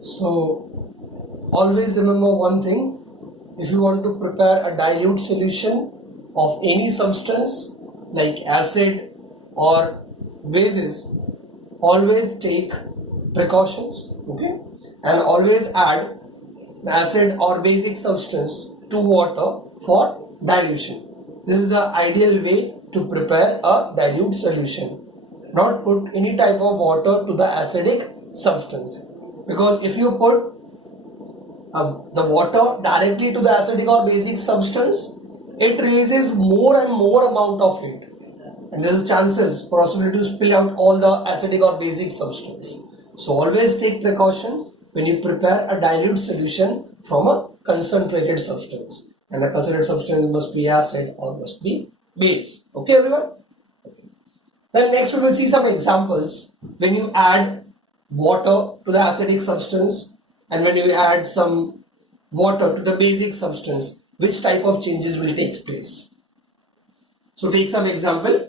So always remember one thing: if you want to prepare a dilute solution of any substance like acid or bases, always take precautions, okay, and always add acid or basic substance to water for dilution. This is the ideal way to prepare a dilute solution. Not put any type of water to the acidic substance, because if you put the water directly to the acidic or basic substance, it releases more and more amount of heat, and there is chances possibility to spill out all the acidic or basic substance. So always take precaution when you prepare a dilute solution from a concentrated substance, and the concentrated substance must be acid or must be base. Okay, everyone. Then next we will see some examples when you add water to the acidic substance and when you add some water to the basic substance, which type of changes will take place. So take some example.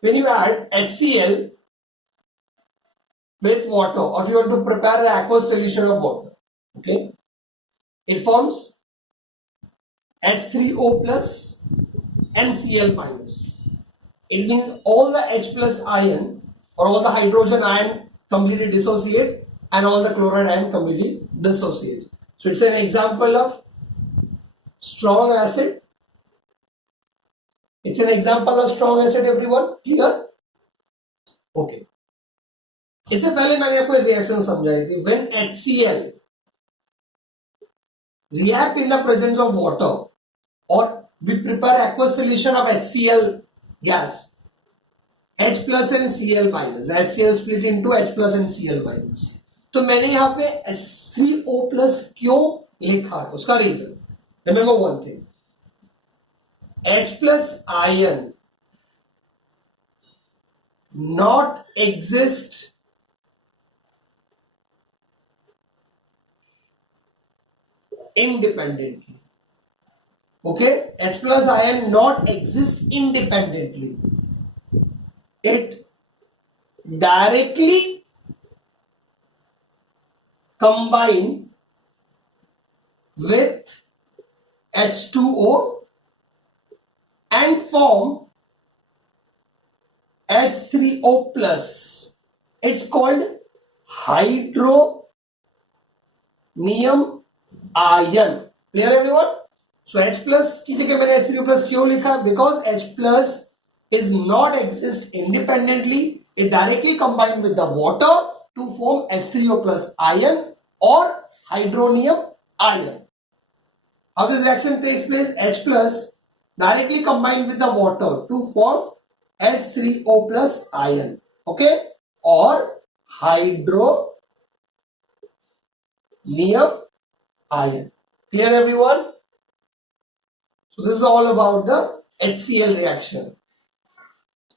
When you add HCl with water, or if you want to prepare the aqueous solution of water, okay, it forms H3O plus and Cl minus. It means all the H plus ion or all the hydrogen ion completely dissociate and all the chloride ion completely dissociate. So it's an example of strong acid. It's an example of strong acid, everyone. Clear? Okay. इससे पहले मैंने आपको एक reaction समझाई थी. When HCl react in the presence of water or we prepare aqueous solution of HCl gas, H plus and Cl minus, HCl split into H plus and Cl minus. तो मैंने यहाँ पे H3O plus क्यों लिखा है, उसका reason, remember one thing, H plus ion not exist independently. Okay, H plus ion not exist independently. It directly combine with H2O and form H3O plus. It's called hydronium ion. Clear everyone? So H plus की जगह मैंने H3O plus क्यों लिखा? Because H plus is not exist independently. It directly combine with the water to form H3O plus ion or hydronium ion. How this reaction takes place? H plus directly combined with the water to form H3O plus ion. Okay? Or hydronium ion. Clear everyone? So this is all about the HCl reaction.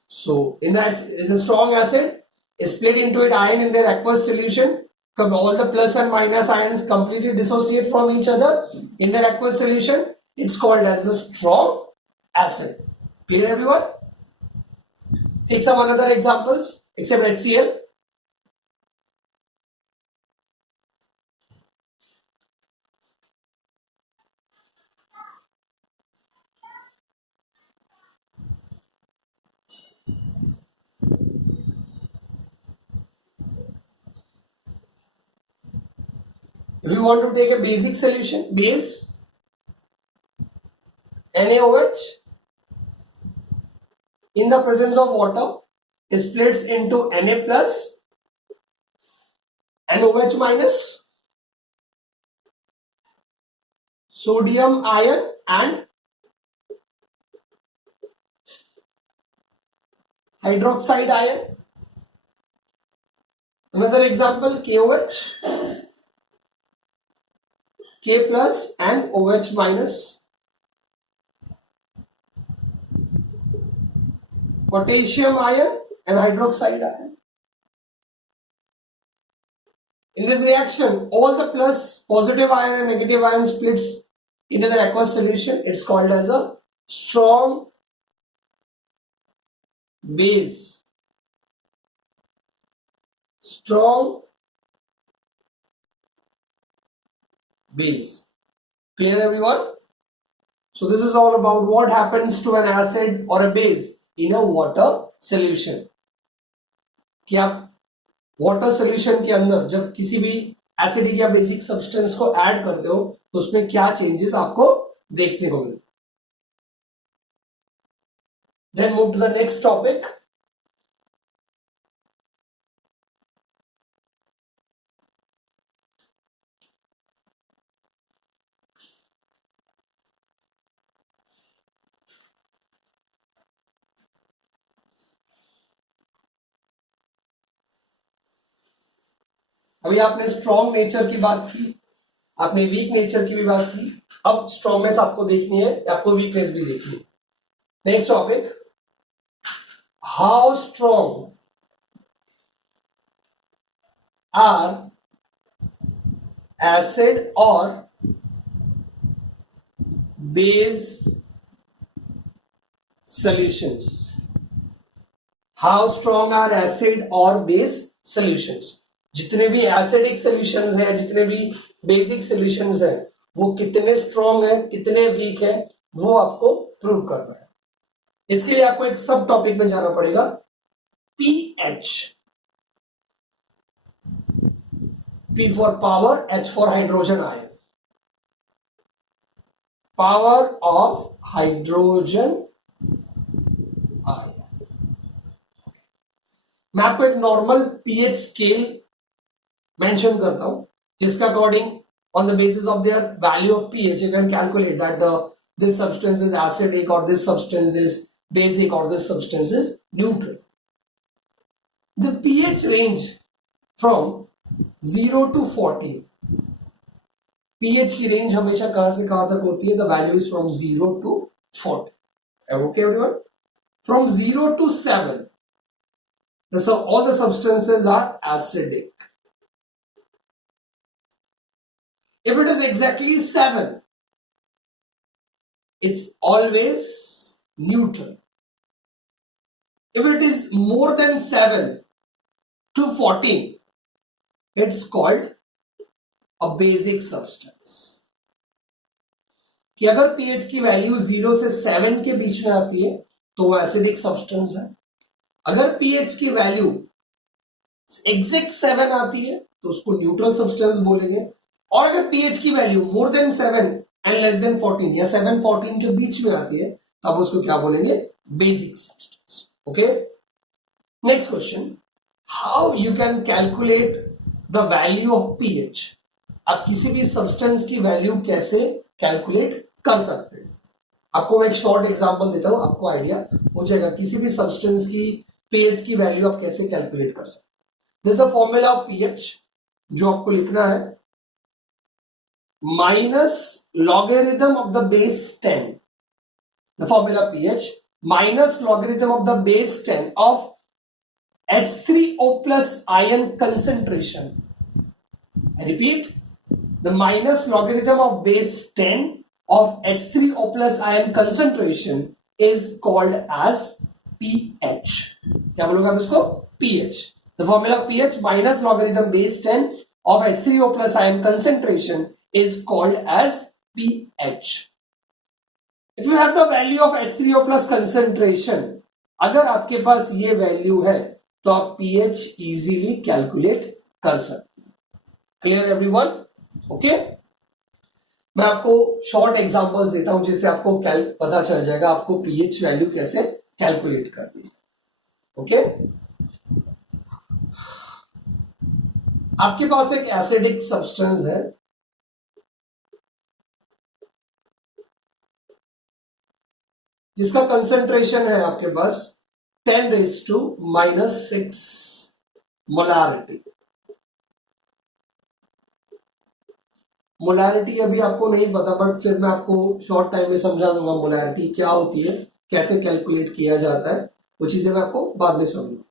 So in that is a strong acid, is split into it ion in their aqueous solution. All the plus and minus ions completely dissociate from each other in their aqueous solution. It's called as a strong acid. Clear everyone? Take some another examples except HCl. If you want to take a basic solution, base, NaOH, in the presence of water, it splits into Na plus and OH minus, sodium ion and hydroxide ion. Another example, KOH, K plus and OH minus, potassium ion and hydroxide ion. In this reaction, all the plus positive ion and negative ion splits into the aqueous solution. It's called as a strong base, strong base. Clear everyone? So this is all about what happens to an acid or a base in a water solution. कि आप water solution के अंदर जब किसी भी acidic या basic substance को add करते हो तो उसमें क्या चेंजेस आपको देखने को मिलते. Then move to the next topic. अभी आपने स्ट्रॉन्ग नेचर की बात की, आपने वीक नेचर की भी बात की. अब स्ट्रॉन्गनेस आपको देखनी है, आपको वीकनेस भी देखनी है. Next topic, how strong are acid or base solutions. How strong are acid or base solutions? जितने भी एसिडिक सॉल्यूशंस हैं, जितने भी बेसिक सॉल्यूशंस हैं, वो कितने स्ट्रॉन्ग है, कितने वीक है, वो आपको प्रूव करना है. इसके लिए आपको एक सब टॉपिक में जाना पड़ेगा, pH. P for power, H for hydrogen ion. Power of hydrogen ion. मैं आपको एक नॉर्मल पीएच स्केल मेंशन करता हूं जिसका according on the basis of their value of pH you can calculate that this substance is acidic और this substance is basic और this substance is neutral. The pH range from 0 to 14. pH की range हमेशा कहां से कहां तक होती है? The value is from 0 to 40. Okay everyone? From 0 to 7, all the substances are acidic. If it is exactly 7, it's always neutral. If it is more than 7 to 14, it's called a basic substance. कि अगर pH की value 0 से 7 के बीच में आती है तो वो एसिडिक सब्सटेंस है. अगर pH की वैल्यू एग्जैक्ट 7 आती है तो उसको न्यूट्रल सब्सटेंस बोलेंगे. और अगर pH की value more than 7 and less than 14 या 7-14 के बीच में आती है तो आप उसको क्या बोलेंगे? Basic substance. Okay, next question, how you can calculate the value of pH. आप किसी भी सब्सटेंस की वैल्यू कैसे कैलकुलेट कर सकते हैं? आपको मैं एक शॉर्ट एग्जांपल देता हूं, आपको आइडिया हो जाएगा किसी भी सब्सटेंस की पीएच की वैल्यू आप कैसे कैलकुलेट कर सकते हैं. This is the formula of pH जो आपको लिखना है, minus logarithm of the base 10. The formula pH minus logarithm of the base 10 of H3O plus ion concentration. I repeat, the minus logarithm of base 10 of H3O plus ion concentration is called as pH. क्या बोलोगे आप इसको? pH. The formula of pH minus logarithm base 10 of H3O plus ion concentration is called as pH. If you have the value of H3O plus concentration, अगर आपके पास ये value है तो आप pH इजीली कैलकुलेट कर सकते हैं. Clear everyone? ओके, मैं आपको शॉर्ट एग्जांपल्स देता हूं जिससे आपको पता चल जाएगा आपको pH वैल्यू कैसे कैलकुलेट करनी है. ओके, आपके पास एक एसिडिक सब्सटेंस है जिसका कंसंट्रेशन है आपके पास 10⁻⁻⁶ मोलारिटी. मोलारिटी अभी आपको नहीं पता बट फिर मैं आपको शॉर्ट टाइम में समझा दूंगा मोलारिटी क्या होती है, कैसे कैलकुलेट किया जाता है, वो चीजें मैं आपको बाद में समझूंगा.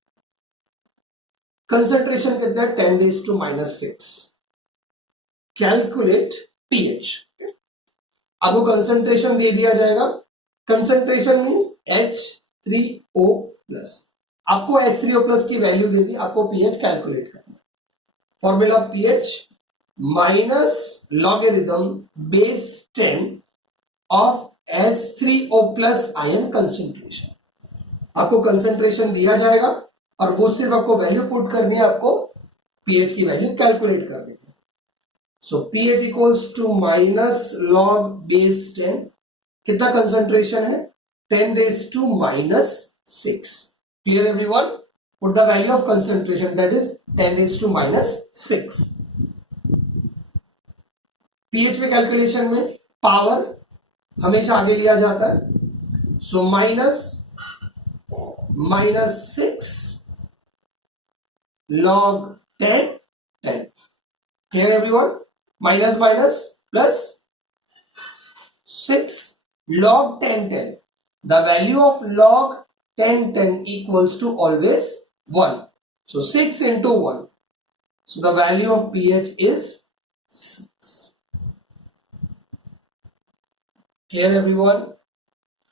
कंसंट्रेशन कितना है? 10⁻⁻⁶. Calculate pH. आपको कंसंट्रेशन दे दिया जाएगा. कंसंट्रेशन मींस H3O प्लस, आपको H3O+ की वैल्यू दे दी, आपको pH कैलकुलेट करना। Formula pH minus logarithm base 10 of H3O+ ion concentration. आपको कंसेंट्रेशन दिया जाएगा और वो सिर्फ आपको वैल्यू पुट करनी है, आपको pH की वैल्यू कैलकुलेट करनी है। So pH equals to minus log base 10, कितना कंसेंट्रेशन है, 10⁻⁻6। Clear everyone? Put the value of concentration, that is 10⁻⁻6। pH में कैलकुलेशन में पावर हमेशा आगे लिया जाता है, सो -6 log 10 10। Clear everyone? Minus minus plus 6 log 10 10. The value of log 10 10 equals to always 1. So 6 into 1. So the value of pH is 6. Clear everyone?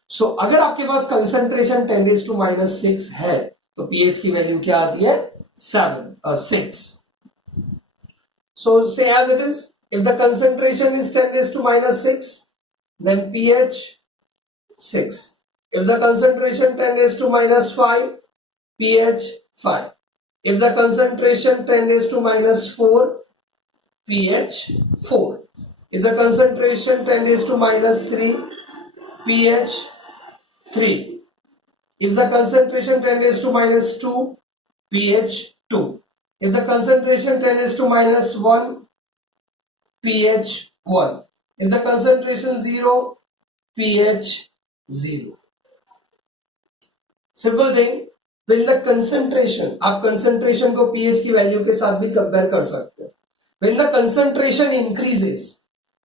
So अगर आपके पास concentration 10⁻⁻6 है तो pH की वैल्यू क्या आती है, 6. So say as it is, if the concentration is 10⁻⁻6, then pH 6. If the concentration 10⁻⁵, pH 5. If the concentration 10⁻⁴, pH 4. If the concentration 10⁻3, pH 3. If the concentration 10⁻², pH 2. If the concentration 10⁻⁻1, pH 1. If the concentration 0, pH 0. Simple thing. When the concentration, आप concentration को pH की value के साथ भी compare कर सकते हैं. When the concentration increases,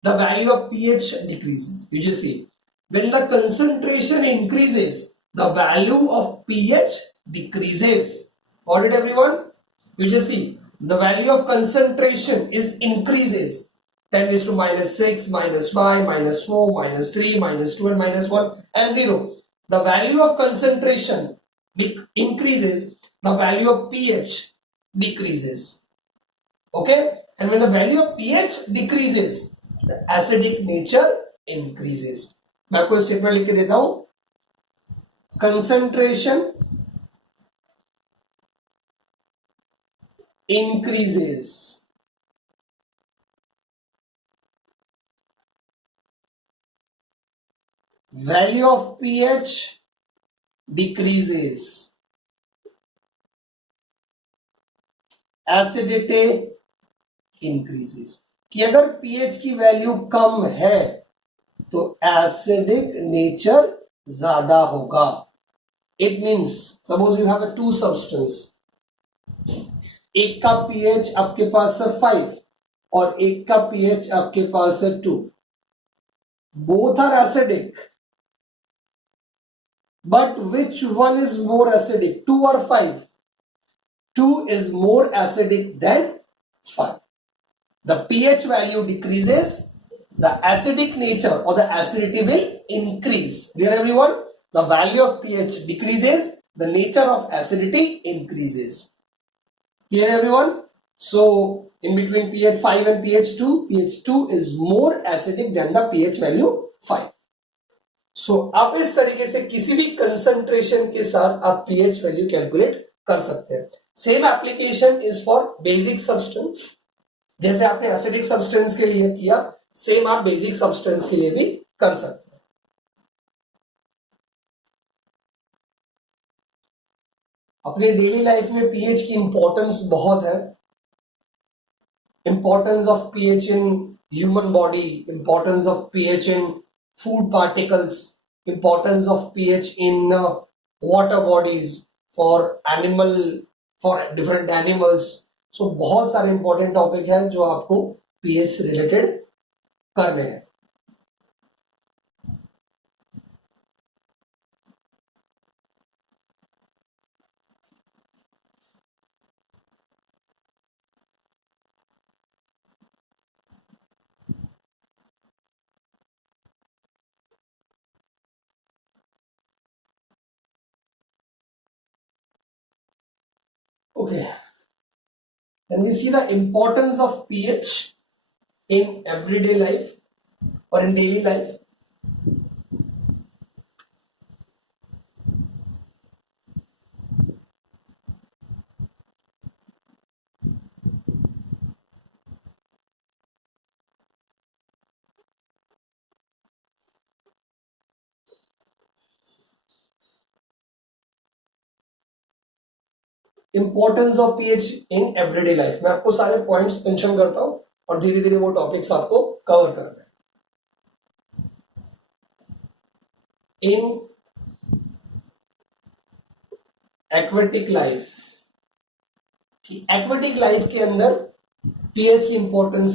the value of pH decreases. You just see. When the concentration increases, the value of pH decreases. Got it, everyone? You just see. The value of concentration is increases. 10⁻⁻6, -5, -4, -3, -2, and -1, and 0. The value of concentration increases, the value of pH decreases. Okay? And when the value of pH decreases, the acidic nature increases. मैं आपको statement लिख के देता हूं, concentration increases, value of pH decreases, acidity increases. कि अगर pH की value कम है तो एसिडिक नेचर ज्यादा होगा. It means suppose you have a two substance, एक का pH आपके पास है 5 और एक का pH आपके पास है 2. Both are acidic, but which one is more acidic, 2 or 5? 2 is more acidic than 5. The pH value decreases, the acidic nature or the acidity will increase. Clear everyone? The value of pH decreases, the nature of acidity increases. Clear everyone? So in between pH 5 and pH 2, pH 2 is more acidic than the pH value 5. So आप इस तरीके से किसी भी concentration के साथ आप pH value calculate कर सकते हैं. Same application is for basic substance. जैसे आपने एसिडिक सब्सटेंस के लिए किया, सेम आप बेसिक सब्सटेंस के लिए भी कर सकते हैं. अपने डेली लाइफ में पीएच की इंपॉर्टेंस बहुत है. Importance of pH in human body, importance of pH in food particles, importance of pH in water bodies for animal, for different animals. So बहुत सारे इंपॉर्टेंट टॉपिक है जो आपको पीएच रिलेटेड करने हैं. Okay, then we see the importance of pH in everyday life or in daily life. Importance of pH in everyday life, मैं आपको सारे पॉइंट्स मेंशन करता हूं और धीरे धीरे वो टॉपिक्स आपको कवर करना है. In aquatic life, aquatic life के अंदर पीएच की इंपॉर्टेंस